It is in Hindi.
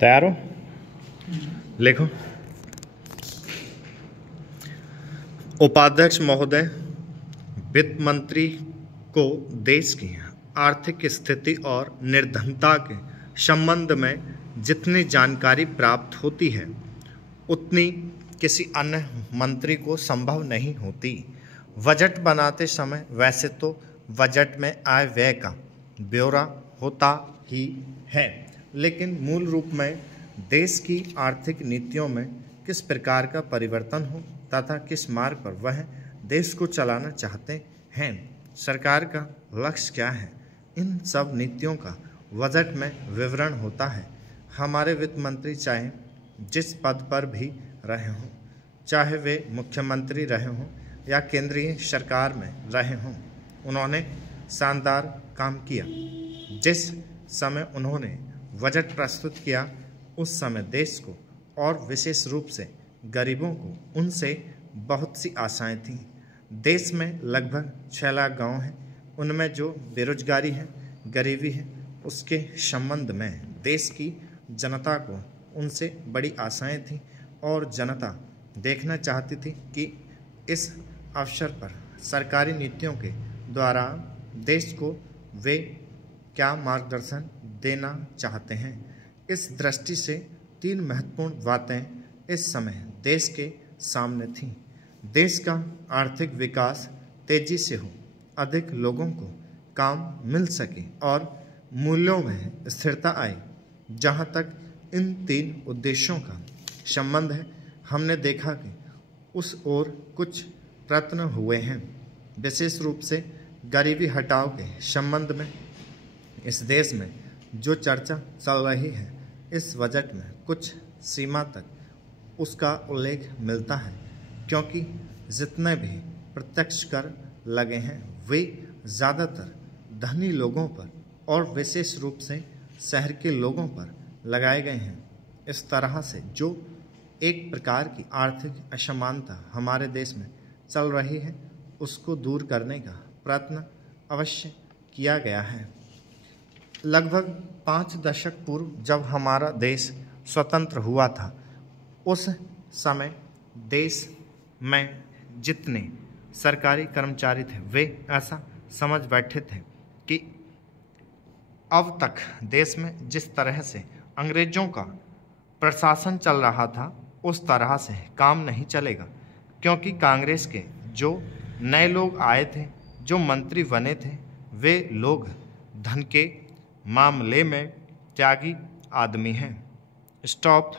तैयार हो? लिखो। उपाध्यक्ष महोदय, वित्त मंत्री को देश की आर्थिक स्थिति और निर्धनता के संबंध में जितनी जानकारी प्राप्त होती है उतनी किसी अन्य मंत्री को संभव नहीं होती। बजट बनाते समय वैसे तो बजट में आय व्यय का ब्यौरा होता ही है, लेकिन मूल रूप में देश की आर्थिक नीतियों में किस प्रकार का परिवर्तन हो तथा किस मार्ग पर वह देश को चलाना चाहते हैं, सरकार का लक्ष्य क्या है, इन सब नीतियों का बजट में विवरण होता है। हमारे वित्त मंत्री चाहे जिस पद पर भी रहे हों, चाहे वे मुख्यमंत्री रहे हों या केंद्रीय सरकार में रहे हों, उन्होंने शानदार काम किया। जिस समय उन्होंने बजट प्रस्तुत किया उस समय देश को और विशेष रूप से गरीबों को उनसे बहुत सी आशाएं थीं। देश में लगभग 6 लाख गांव हैं, उनमें जो बेरोजगारी है, गरीबी है, उसके संबंध में देश की जनता को उनसे बड़ी आशाएं थीं और जनता देखना चाहती थी कि इस अवसर पर सरकारी नीतियों के द्वारा देश को वे क्या मार्गदर्शन देना चाहते हैं। इस दृष्टि से 3 महत्वपूर्ण बातें इस समय देश के सामने थीं। देश का आर्थिक विकास तेजी से हो, अधिक लोगों को काम मिल सके और मूल्यों में स्थिरता आए। जहां तक इन 3 उद्देश्यों का संबंध है, हमने देखा कि उस ओर कुछ प्रयत्न हुए हैं। विशेष रूप से गरीबी हटाओ के संबंध में इस देश में जो चर्चा चल रही है, इस बजट में कुछ सीमा तक उसका उल्लेख मिलता है, क्योंकि जितने भी प्रत्यक्ष कर लगे हैं वे ज़्यादातर धनी लोगों पर और विशेष रूप से शहर के लोगों पर लगाए गए हैं। इस तरह से जो एक प्रकार की आर्थिक असमानता हमारे देश में चल रही है, उसको दूर करने का प्रयत्न अवश्य किया गया है। लगभग 5 दशक पूर्व जब हमारा देश स्वतंत्र हुआ था, उस समय देश में जितने सरकारी कर्मचारी थे वे ऐसा समझ बैठे थे कि अब तक देश में जिस तरह से अंग्रेज़ों का प्रशासन चल रहा था उस तरह से काम नहीं चलेगा, क्योंकि कांग्रेस के जो नए लोग आए थे, जो मंत्री बने थे, वे लोग धन के मामले में त्यागी आदमी हैं। स्टॉप